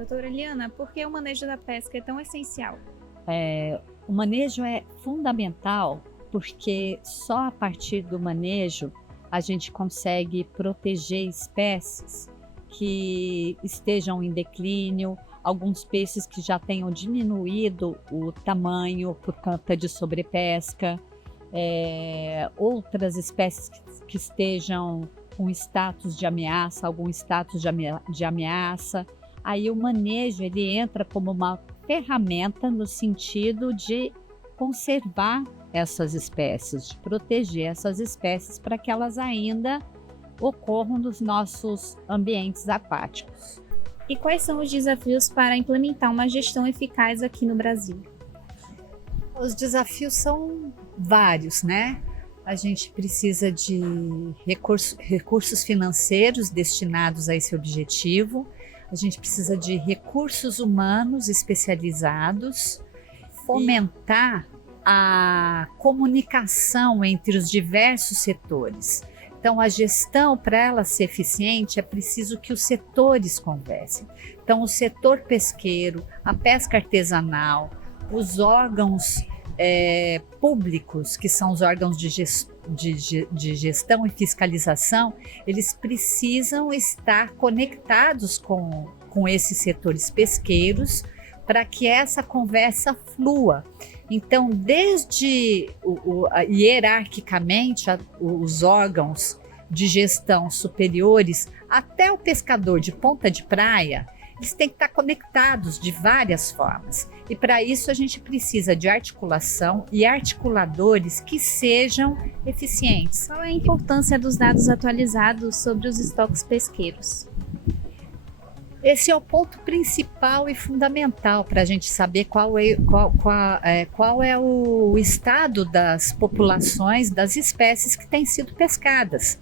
Doutora Eliana, por que o manejo da pesca é tão essencial? O manejo é fundamental porque só a partir do manejo a gente consegue proteger espécies que estejam em declínio, alguns peixes que já tenham diminuído o tamanho por conta de sobrepesca, outras espécies que estejam com status de ameaça, algum status de ameaça. Aí o manejo ele entra como uma ferramenta no sentido de conservar essas espécies, de proteger essas espécies para que elas ainda ocorram nos nossos ambientes aquáticos. E quais são os desafios para implementar uma gestão eficaz aqui no Brasil? Os desafios são vários, né? A gente precisa de recursos financeiros destinados a esse objetivo, a gente precisa de recursos humanos especializados, fomentar a comunicação entre os diversos setores. Então, a gestão, para ela ser eficiente, é preciso que os setores conversem. Então, o setor pesqueiro, a pesca artesanal, os órgãos públicos, que são os órgãos de gestão e fiscalização, eles precisam estar conectados com esses setores pesqueiros para que essa conversa flua. Então, desde hierarquicamente, os órgãos de gestão superiores até o pescador de ponta de praia, eles têm que estar conectados de várias formas. E para isso a gente precisa de articulação e articuladores que sejam eficientes. Qual é a importância dos dados atualizados sobre os estoques pesqueiros? Esse é o ponto principal e fundamental para a gente saber qual é o estado das populações das espécies que têm sido pescadas.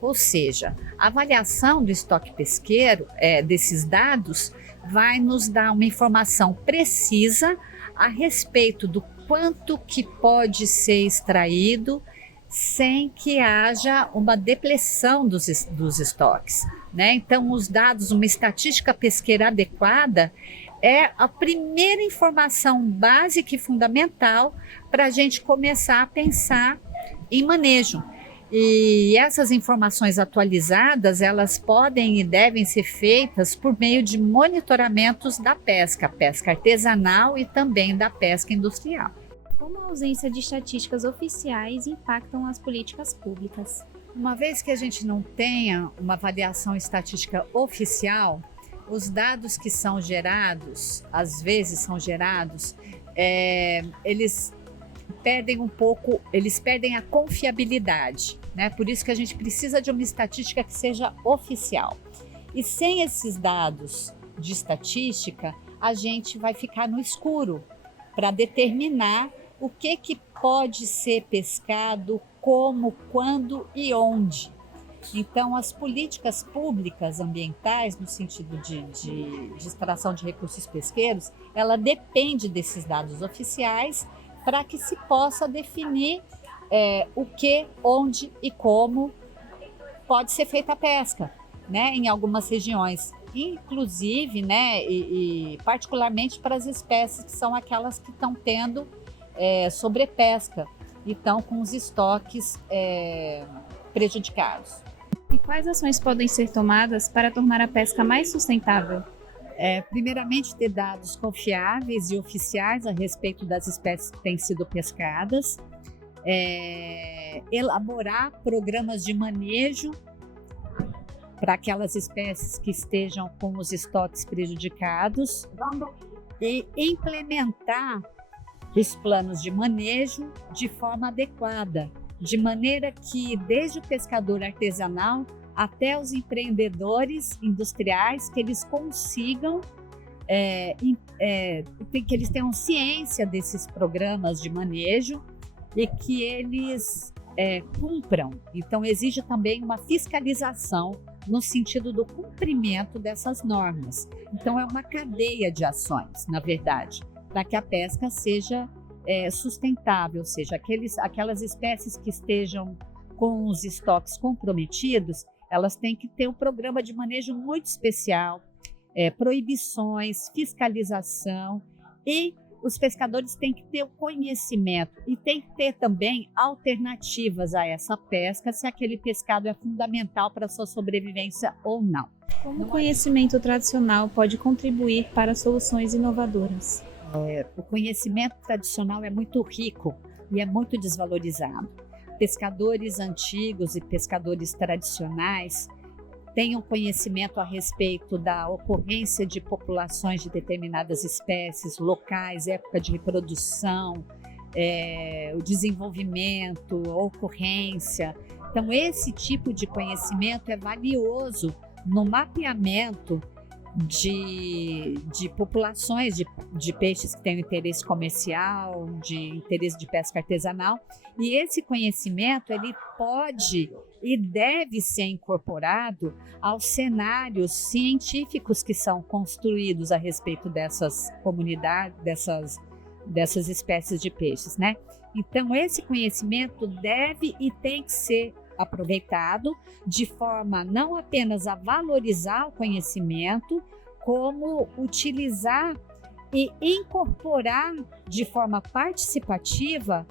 Ou seja, a avaliação do estoque pesqueiro, desses dados, vai nos dar uma informação precisa a respeito do quanto que pode ser extraído sem que haja uma depleção dos estoques, né? Então, os dados, uma estatística pesqueira adequada é a primeira informação básica e fundamental para a gente começar a pensar em manejo. E essas informações atualizadas, elas podem e devem ser feitas por meio de monitoramentos da pesca artesanal e também da pesca industrial. Como a ausência de estatísticas oficiais impactam as políticas públicas? Uma vez que a gente não tenha uma avaliação estatística oficial, os dados que são gerados, às vezes são gerados, eles perdem a confiabilidade, né? Por isso que a gente precisa de uma estatística que seja oficial. E sem esses dados de estatística, a gente vai ficar no escuro para determinar o que pode ser pescado, como, quando e onde. Então, as políticas públicas ambientais, no sentido de extração de recursos pesqueiros, ela depende desses dados oficiais para que se possa definir o que, onde e como pode ser feita a pesca, né, em algumas regiões, inclusive, né, e particularmente para as espécies que são aquelas que estão tendo sobrepesca e estão com os estoques prejudicados. E quais ações podem ser tomadas para tornar a pesca mais sustentável? Primeiramente, ter dados confiáveis e oficiais a respeito das espécies que têm sido pescadas, elaborar programas de manejo para aquelas espécies que estejam com os estoques prejudicados e implementar os planos de manejo de forma adequada, de maneira que desde o pescador artesanal até os empreendedores industriais, que eles consigam, que eles tenham ciência desses programas de manejo e que eles cumpram. Então, exige também uma fiscalização no sentido do cumprimento dessas normas. Então, é uma cadeia de ações, na verdade, para que a pesca seja sustentável, ou seja, aquelas espécies que estejam com os estoques comprometidos, elas têm que ter um programa de manejo muito especial, proibições, fiscalização, e os pescadores têm que ter o conhecimento e tem que ter também alternativas a essa pesca, se aquele pescado é fundamental para a sua sobrevivência ou não. Como o conhecimento tradicional pode contribuir para soluções inovadoras? O conhecimento tradicional é muito rico e é muito desvalorizado. Pescadores antigos e pescadores tradicionais têm um conhecimento a respeito da ocorrência de populações de determinadas espécies, locais, época de reprodução, o desenvolvimento, a ocorrência. Então, esse tipo de conhecimento é valioso no mapeamento de populações de peixes que têm interesse comercial, de interesse de pesca artesanal, e esse conhecimento ele pode e deve ser incorporado aos cenários científicos que são construídos a respeito dessas comunidades, dessas espécies de peixes, né? Então, esse conhecimento deve e tem que ser aproveitado de forma não apenas a valorizar o conhecimento, como utilizar e incorporar de forma participativa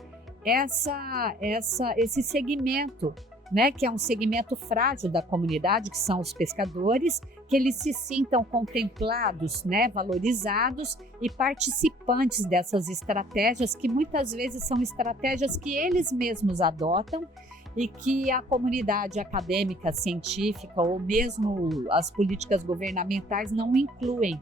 esse segmento, né, que é um segmento frágil da comunidade, que são os pescadores, que eles se sintam contemplados, né, valorizados e participantes dessas estratégias, que muitas vezes são estratégias que eles mesmos adotam e que a comunidade acadêmica, científica ou mesmo as políticas governamentais não incluem.